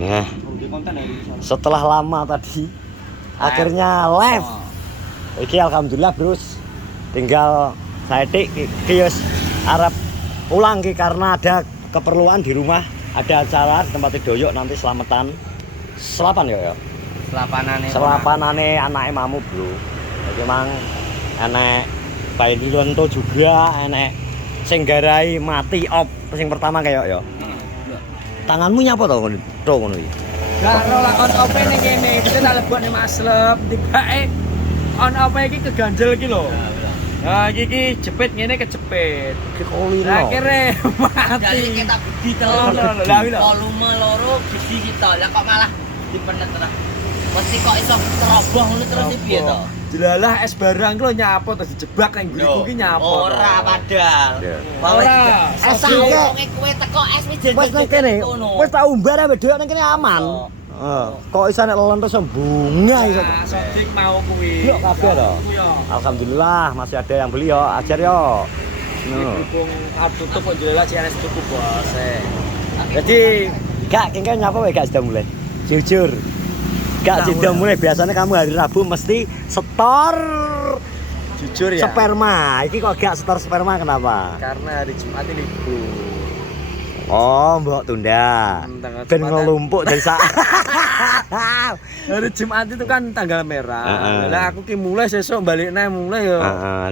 Nah, setelah lama tadi akhirnya live. Iki alhamdulillah bros. Tinggal saya kios Arab ulang ki karena ada keperluan di rumah, ada acara di tempat doyok nanti selamatan. Selapan ya. Selapanane anak mamu, Bro. Jadi mang enek Bayi Dilonto juga enek sing garai mati op sing pertama kayak ya. Tanganmu nyapa to ngono iki? Karo lakon ope ning kene, iki tak lebokne maslep, tibake on ope iki keganjel iki lho. Nah, iki jepit ngene kejepit. Dikolino. Akhire mati. Jadi kita bedi telur. Volume loro bedi kita. Lah kok malah dipenet terus. Mesti kok iso teroboh ngono terus piye to? Jelalah es barang ku lho nyapo terus dijebak nang ngriku ki nyapo. Ora padahal. Ora. Es sawoke kowe teko es wis jeneng. Wes nang kene. Wes tak umbar ambek dhewe nang kene aman. Kok iso nek lelon terus bunga iso. Sodik mau kuwi. Yo kabeh to. Alhamdulillah masih ada yang beli yo, ajar yo. Dukung tutup kok jelalah CRS cukup bos. Jadi gak kengke nyapa wae gak sudah mulai. Jujur. Gak sudah mulai biasanya kamu hari Rabu mesti setor. Jujur ya. Sperma. Iki kok gak setor sperma kenapa? Karena hari Jumat ini libur. Oh, mbok tunda. Ben ngelumpuk dari saat. Hari Jumat itu kan tanggal merah. Lah aku ki mulai sesuk balik naik mulai ya.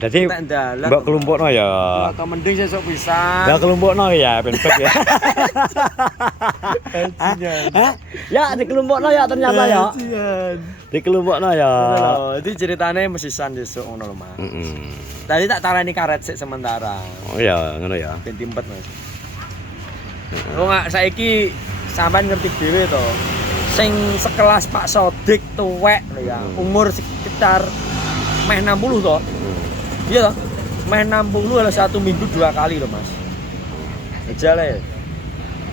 Jadi mbok kelumpukno ya. Atau mending sesuk pisan. Mbok kelumpukno ya ben bet ya. Ya dikelumpukno ya ternyata ya. Dikelumpukno ya. Jadi ceritane mesisan sesuk ngono lho, Mas. Tadi tak tarani karet sik sementara. Oh ya, ngono ya. Ben timpet, Mas. Oh nggak, saiki sampean ngerti dhewe to. Sing sekelas Pak Sodik tuwek lho ya. Umur sekitar meh 60 to. Iya to. Meh 60 lah 1 minggu 2 kali lho, Mas. Ejale.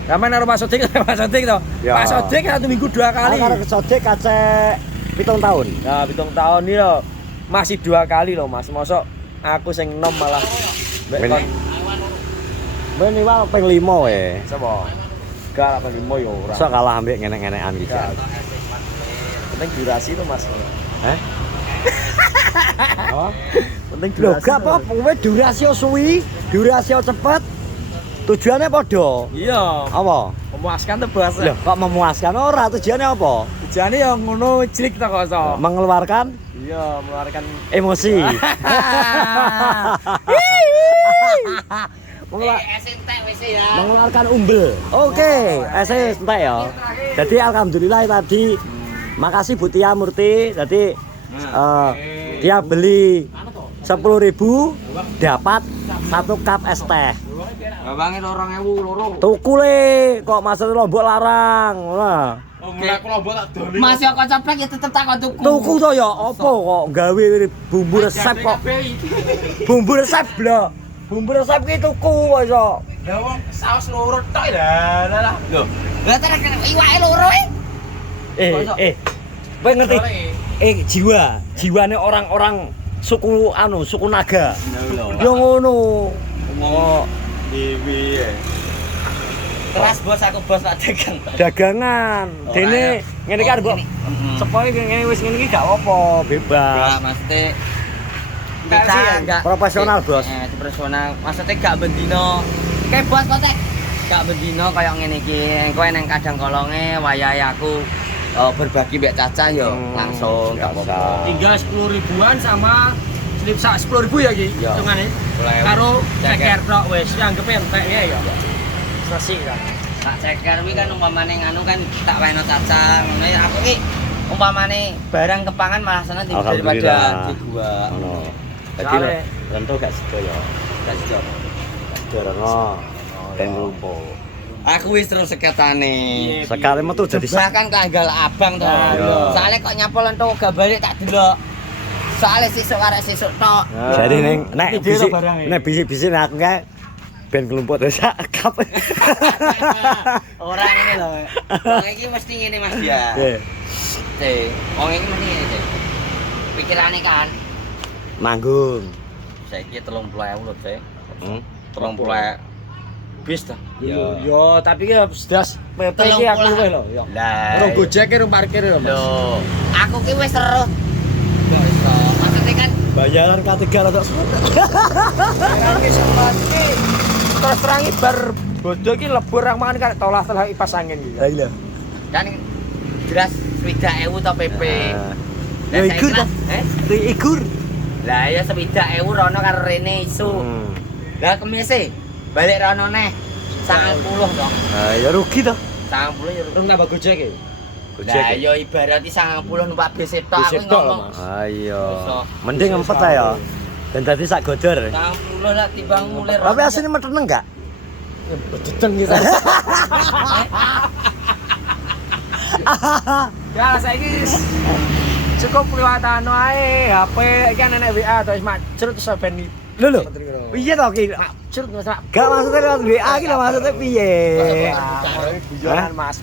Sampeyan karo Pak Sodik to. Pak Sodik 1 minggu 2 kali. Karo Sodik kacek 7 tahun. Ya, 7 tahun iki lho. Masih 2 kali lho, Mas. Mosok aku sing enom malah Minimal ping 5 wae. Sapa? Gak apa 5 yo ora. Iso kalah ambek ngenek-ngenekan iki. Penting durasi tuh, Mas. Oh. Penting Lho durasi. gak apa-apa, kowe durasi suwi, durasi cepet. Tujuannya padha. Iya. Apa? Memuaskan tuh bahasa. Loh, kok memuaskan ora? Tujuannya apa? Tujuannya yang ngono cilik ta kok so. Mengeluarkan Iya, mengeluarkan emosi. Mengeluarkan umbel. Oke, saya entek ya. Jadi alhamdulillah tadi makasih Bu Tia Murti. Jadi dia beli 10.000 dapat 1 cup es teh. Babange 2.000 loro. Tuku le, kok maksud Lombok larang. Lah. Aku Lombok tak doli. Mas yo kok ceplek ya tetep tak kok tuku. Tuku to ya, apa kok gawe bumbu resep kok. Bumbu resep lho. Bumbu resep ki tuku kok iso. Lah wong saus loro tok ya. Lah. Lho. Lah terus iwake loro Kowe ngerti? Jiwane orang-orang suku suku naga. Yo ngono. Oh, dewi. Keras bos aku bos tak dagang. Dagangan. Dene ngene iki arep sepoe ngene wis ngene iki gak apa, bebas. Maksudnya kita enggak Profesional, Bos. Profesional. Maksudnya gak bendino. Kayak bos kok tek. Gak bendino kaya ngene iki. Engko nang kadang kolonge wayahe aku berbagi mbek Caca yo langsung gak apa-apa. Tinggal 10 ribuan sama slip 10.000 ya iki hitungane. Karo ceker tok wis anggap entek ya. Selesai kan. Tak ceker kuwi kan umpamane nganu kan tak weno Caca. Ngono ya aku ki umpamane barang kepangan malah sana daripada di gua. Ngono. Dadi tentu gak sedo ya. Gak sedo. Sedono. Ben lumpuh. Aku wis terus seketane. Sekali metu jadi bahkan tanggal abang to. Soale kok nyapol entuk gak balik tak delok. Soale sesuk arek sesuk tok. Jadi nek bisik-bisik aku kae ben kelumpuk terus kap. Ora ngene lho. Wong iki mesti ngene Mas ya. Wong iki mesti ngene, pikirane kan manggung. Saiki 30.000 lho, Cek. 30.000 bis ta. Yo. Yo, tapi ki sedas PP ki aku kowe lho, yo. Lah. Rong Gojek ki rong parkir lho, Mas. Loh, aku ki wis seru. Kok iso? Maksudnya kan Bayaran K3 rada suwet. Iki sempat ki terus terangi bar bodoh ki lebur rang mangan karek tolah-tolah kipas angin iki. Lah iya. kan jelas 20.000 to PP. Ya ikur ta. Ikur. Lah ya 20.000 rono karo rene isu. Lah kemise balik rono neh 90 to. Nah, ya rugi to. 90 ya. Rong tambah Gojek ki. Lah ya ibarati 90 numpak bis tok aku ngomong. Ayo. Mending ngempet ta ya. Dan tadi sak godor. 90 lah timbang mulir. Tapi asline meneng enggak? Dedeng gitu. Ya saiki cukup liwatan wae HP iki kan enek WA to wis macrut terus ben Lho lho. Piye to ki? macrut wis rak. Gak maksudnya lewat WA ki lho maksudnya piye? Guyonan Mas.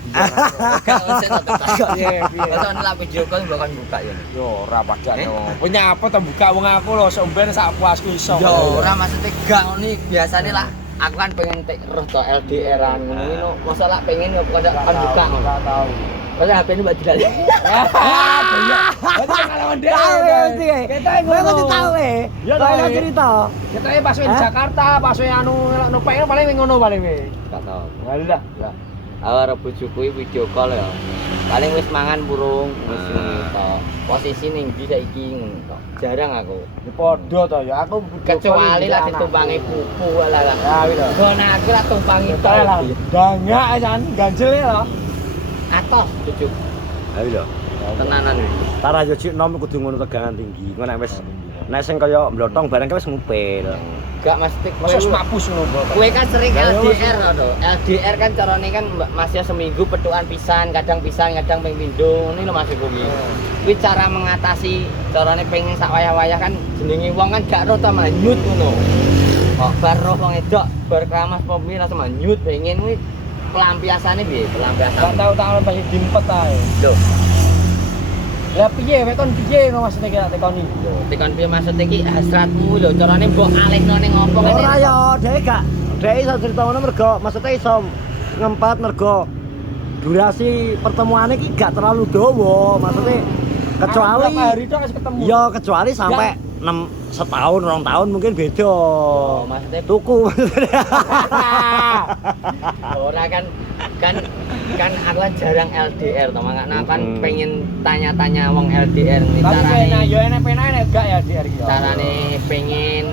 Piye piye. Masa nek video call bakal buka ya. Yo ora padane. Punya apa to buka wong aku lho somben sak puasku iso. Yo ora maksudnya gak ngene biasane lah aku kan pengen roh to LDR-an ngono iki no. Masa lak pengen yo kok kan buka ngono. Enggak tahu. Masa HP ini mbak dilali. Berarti pengalaman dhewe. Kita ngono tahu Ya Kaya cerita. Kita pas di Jakarta, pas anu nopek paling ngono paling we. Gak tau. Ngalah. Ya. Awak bojoku video call ya. Paling wis mangan burung wis ngono. Posisi ning ndi saiki ngono. Jarang aku. Ya padha to ya aku Kecuali lah ditumpangi pupu lah. Ya wis. Kon aku lah tumpangi to lah. Dangak jan ganjel ya. Atos cucuk. Ayo lho. Tenanan. Tara yo cik nom kudu ngono tegangan tinggi. Engko nek wis nek sing kaya mlotong barang ki wis ngupil. Gak mesti Masa mapus ngono. kowe kan sering LDR to. LDR kan carane kan masih seminggu petukan pisan, kadang ping pindho. Ngene lho Mas kuwi. Kuwi cara mengatasi carane pengen sak wayah-wayah kan jenenge wong kan gak ro to manyut ngono. Kok bar ro wong edok bar keramas pomi langsung manyut pengen kuwi pelampiasane piye? Gak Pelampiasan. tahu pasti dimpet ae. Lho, Lah piye wek kon piye kok maksudnya kira tekoni? tekan piye maksudnya iki hasratmu lho carane mbok alihno ning opo kene. Ora ya, dhek iso cerita ngono mergo maksudnya iso ngempet mergo durasi pertemuannya ki gak terlalu dawa, maksudnya kecuali berapa hari tok wis ketemu. ya kecuali sampai 6 setahun 2 tahun mungkin beda. Oh, maksudnya Tuku. ora kan aku kan jarang LDR to makanya kan pengen tanya-tanya wong LDR nih Tapi enak carane yo enak gak ya LDR iki. carane pengen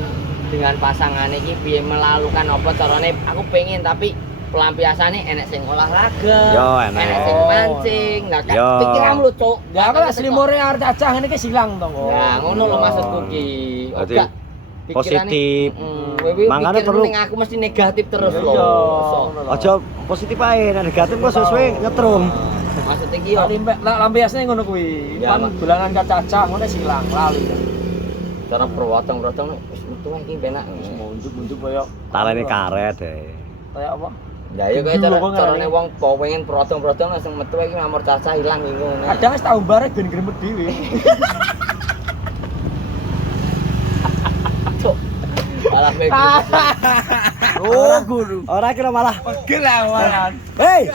dengan pasangan iki piye melalukan apa carane aku pengen tapi pelampiasane enek sing olahraga Yo, enek. sing mancing nah kan Yo. pikiranmu lho cuk Ya aku lek selimure arep cacah ngene iki silang to kok. nah ngono lho maksudku ki Berarti Oga, positif. Wewe Makanya pikir perlu- ning aku mesti negatif terus Iya, lho So. Aja positif ae, nek negatif kok sesuai nyetrum. Maksudnya ki yo Lampiasnya ngono kuwi. Ya, Pan dolanan cacah ngono silang lali. cara perwotong-wotong wis metu iki penak. Munduk-munduk koyo Talene karet deh. kayak apa? Ya ya kaya Dulu kok carane ngarani. wong pengen perwotong-perwotong langsung metu iki mamor cacah ilang iki ngono. Kadang wis tau barek ben gremet dhewe. Malah mek. Oh, guru. Ora kira malah. Pegel awalan. Hei,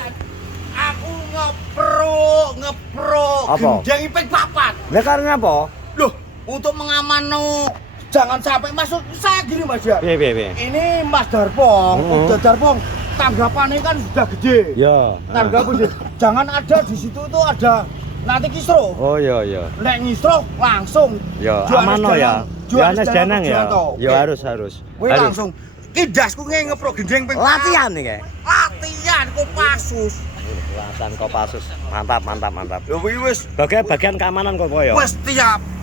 Aku ngepro Apa? gendeng ipek papat. lah karena apa? Loh, untuk mengaman jangan sampai masuk saya gini Mas ya. Piye. Ini Mas Darpong, udah Darpong tanggapannya kan sudah gede. Ya. Tanggapan jangan ada di situ tuh ada nanti kisro. Oh iya. Nek ngisro langsung. Ya, Johannes aman ya. Johannes Danang ya. Pujianto. Ya Oke. harus. Kowe langsung idasku ngepro gendeng ping Latihan nih kayak. Latihan kok pasus. Latihan Kopassus. Mantap. Ya wis Bagian keamanan kok ya. wis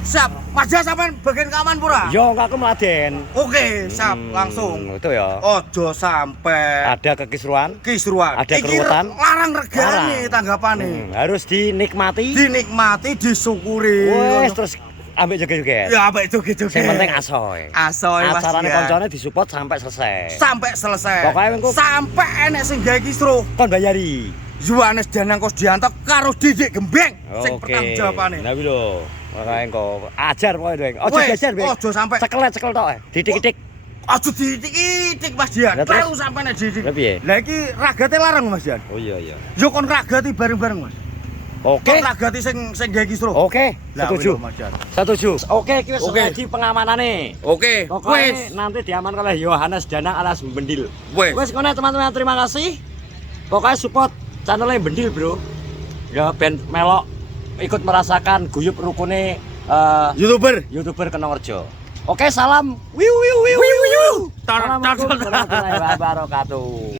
siap. Mas Jas sampean bagian keaman pura? Yo, aku meladen. Oke, siap langsung. Itu ya. Ojo sampai Ada kekisruan, kisruan. Ada Iki keruwetan? larang regane Larang. tanggapane. harus dinikmati. Dinikmati, disyukuri. Wes terus ambek joget-joget. Ya apa itu gitu. Yang penting asoy. asoy Mas. Acarane Jas. koncone disupport sampai selesai. Sampai selesai. Pokoknya engko- sampai enek sing gawe kisru. Kon bayari. Johannes Danang Kosdianto karo Didik Gembeng sing Oke. pertanggung jawabane. Nah, lho. Makanya engko ajar pokoke, Dek. Ojo Wes, diajar, Bek. ojo sampai Cekel tok, didik-didik. Aja diitik-itik Mas Dian. Lah, terus? Kleru sampean diitik. Lah, piye? Lah iki ragate larang Mas Dian. Oh iya iya. Yo kon ragati bareng-bareng Mas. Oke. Kon ragati sing gawe kisruh. Oke, Lah, setuju. wis, Mas Dian. Setuju. Oke, iki wis Oke. lagi pengamanane. Oke, Pokoknya nanti diamankan oleh Yohanes Danang alias Bendil. Wes. Wes kono teman-teman, terima kasih. Pokoknya support channelnya Bendil, Bro. Ya ben melok ikut merasakan guyup rukune YouTuber Kenongrejo. Oke, salam. Wiu wiu wiu wiu. Assalamualaikum warahmatullahi wabarakatuh.